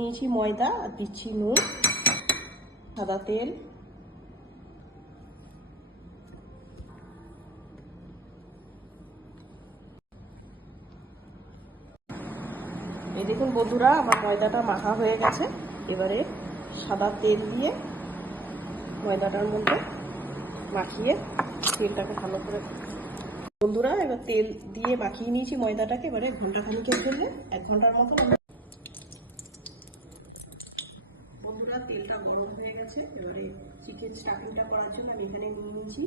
নিয়েছি ময়দা আর দিচ্ছি নুন, সাদা তেল, এই দেখুন বন্ধুরা আমার ময়দাটা মাখা হয়ে গেছে। এবারে সাদা তেল দিয়ে ময়দাটার মধ্যে মাখিয়ে তেলটাকে ভালো করে বন্ধুরা এবার তেল দিয়ে মাখিয়ে নিয়েছি ময়দাটাকে। এবারে ঘন্টাখানিকের জন্য 1 ঘন্টার মতো বন্ধুরা তেলটা গরম হয়ে গেছে। এবারে চিকেন স্টাফিংটা করার জন্য আমি এখানে নিয়ে নিয়েছি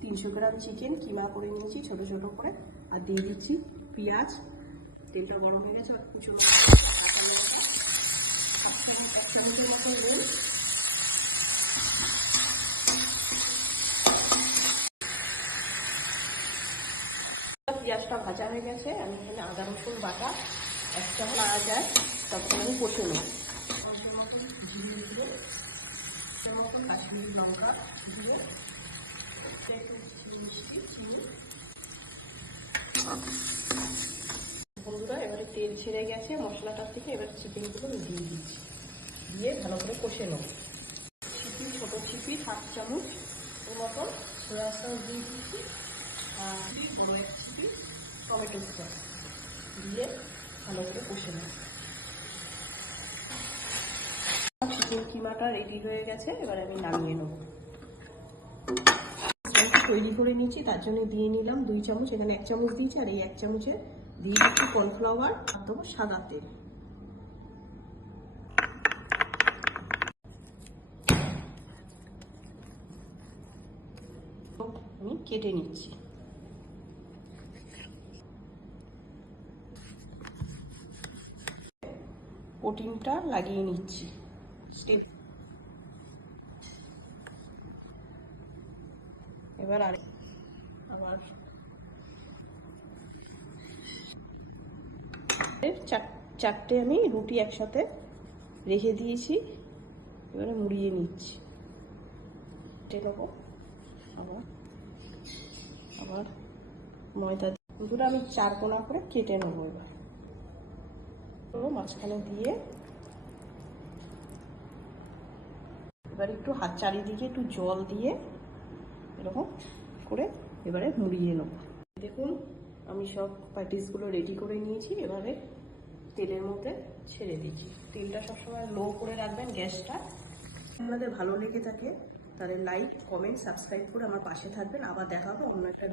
300 গ্রাম চিকেন কিমা করে নিয়েছি ছোট ছোট করে, আর দিয়ে দিচ্ছি পেঁয়াজ। তেলটা গরম হয়ে গেছে। আর কিছু চামচের মতো নুন, পেঁয়াজটা ভাজা হয়ে গেছে। আমি এখানে আদা রসুন বাটা 1 চামচ আদা যায় তখন আমি কষে নেব। কাশ্মীরি লঙ্কা দিয়ে বন্ধুরা এবারে তেল ছেড়ে গেছে মশলাটার থেকে। এবার চিকেনগুলো আমি দিয়ে দিচ্ছি, দিয়ে ভালো করে কষে নেব। চিপি ছোট চিপি 1/2 চামচ এর মতো সয়া সস দিয়ে দিচ্ছি, আর বড় 1 চিপি টমেটো সস দিয়ে ভালো করে কষে নেব। চিকেন কিমাটা রেডি হয়ে গেছে। এবার আমি নামিয়ে নেব। তৈরি করে নিয়েছি, তার জন্য দিয়ে নিলাম 2 চামচ, এখানে 1 চামচ দিয়েছি, আর এই 1 চামচে দিয়ে দিচ্ছি কর্নফ্লাওয়ার, আর দেবো সাদা তেল। আমি কেটে নিচ্ছি। কোটিংটা লাগিয়ে নিচ্ছি স্টেপ। এবার আবার চারটে আমি রুটি একসাথে রেখে দিয়েছি। এবারে মুড়িয়ে নিচ্ছি, নেবো আবার আবার ময়দা দুটো আমি 4 কোনা করে কেটে নেবো। এবার মাঝখানে দিয়ে এবার একটু হাত চারিদিকে একটু জল দিয়ে এরকম করে এবারে মুড়িয়ে নেব। দেখুন আমি সব প্যাটিসগুলো রেডি করে নিয়েছি। এবারে তেলের মধ্যে ছেড়ে দিচ্ছি। তেলটা সবসময় লো করে রাখবেন গ্যাসটা। আপনাদের ভালো লেগে থাকে তাহলে লাইক কমেন্ট সাবস্ক্রাইব করে আমার পাশে থাকবেন। আবার দেখা হবে অন্য একটা